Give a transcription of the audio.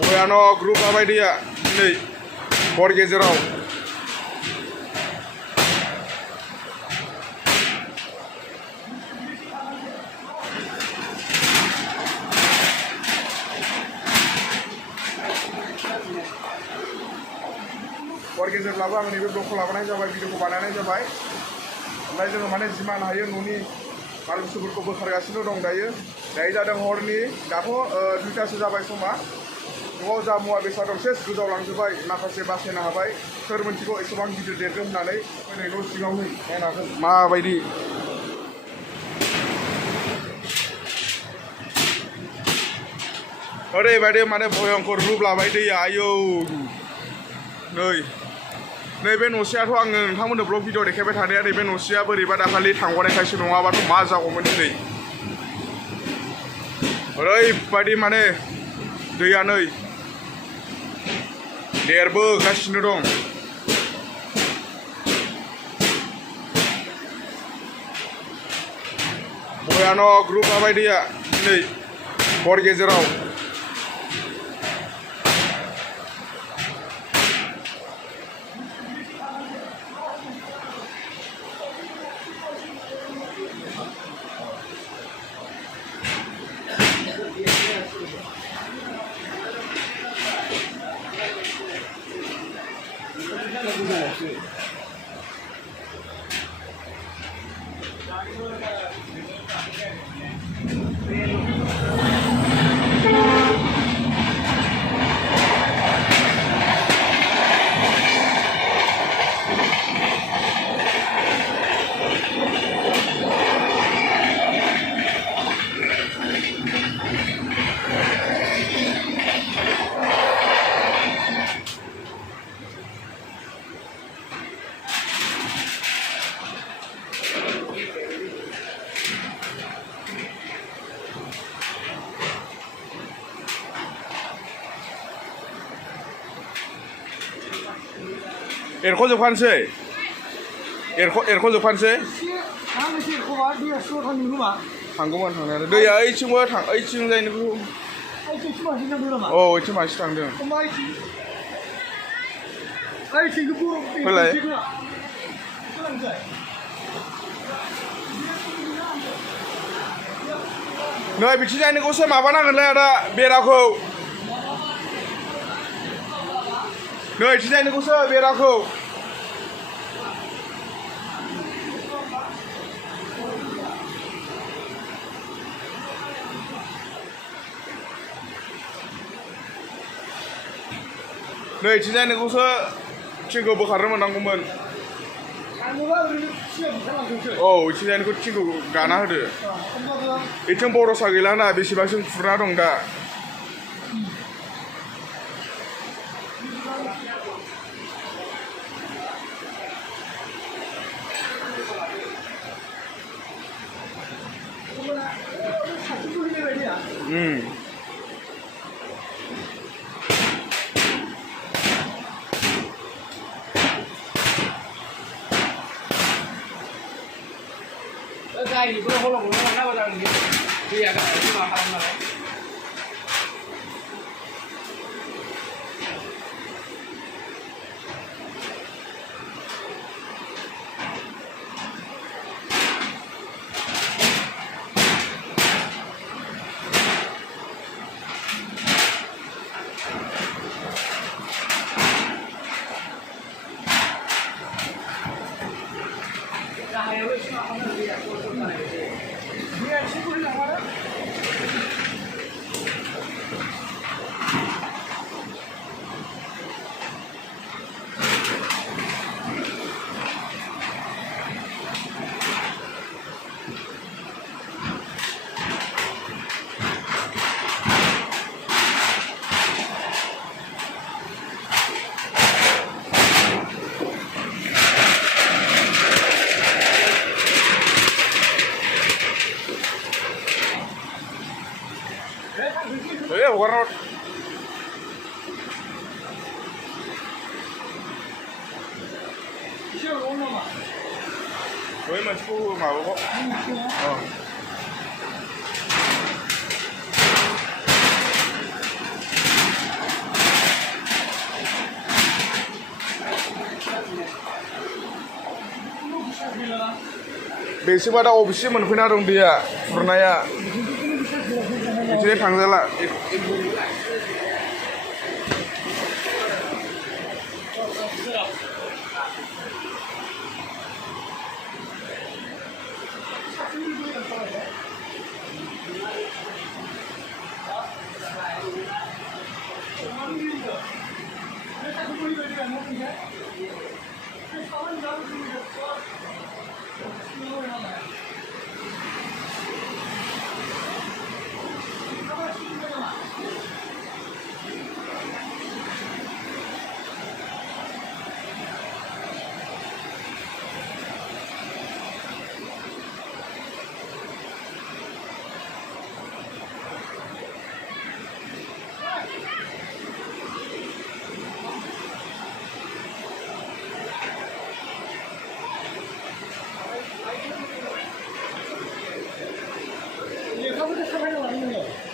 बयानो group माबायदिया दिनै हर गेजेराव हर गेजेरब्लाबो आं नैबे ब्लगखौ लाबोनाय जाबाय भिडिअखौ बानायनाय जाबाय ओमफ्राय जोङो माने जिमान हायो न'नि माल बुस्थुफोरखौ बोखारगासिनो दं दायो जादों हरनि दाथ' 2टासो जाबाय समा न'आव जा मुवा बेसाद दं सेस गोजाव लांजोब्बाय माखासे बासायनो हाबाय सोर मोनसेखौ एसेबां गिदिर देरगोन होननानै फैनाय न' सिङावनो नायनो हागोन माबायदि ओरैबायदि माने भयंकर रुप लाबाय दैया आयौ नैबे न'सेयाथ' आङो नोंथांमोननो ब्लग भिडिअ देखायबाय थानाया नैबे न'सेया बोरैबा दाखालि थांगनायखायसो नङाबाथ' मा जागौमोन दिनै ओरैबायदि माने दैया नै देरबोगासिनो दं भयानक ग्रुप लाबाय दैया दिनै हर गेजेराव एरख'जोबखानोसै एरख'जोबखानोसै थांगौमोन थांनायालाय दैया ओइथिंबो ओइथिं जायनिखौ औ ओइथिं मानसि थांदों फैलाय नै बिथिं जायनिखौसो माबानांगोनलै आदा बेराखौ नै बिथिं जायनिखौसो बेराखौ नै बिथिं जायनिखौसो थिंखौ बोखारनो मोननांगौमोन औ बिथिं जायनिखौ थिंखौ गाना होदो बिथिं बरसा गैलाना बेसेबांसिम खुरना दं दा गायनिखौल' हलावनो मोना मोजां दैया गायनानै मा खालामनानै हगार बै मोनसेखौ माबाखौ बेसोबा दा अबेसे मोनफैना दं दैया खुरनाया बिदिनो थांजाला लेखाफोरखौ साफायना लानो नोङो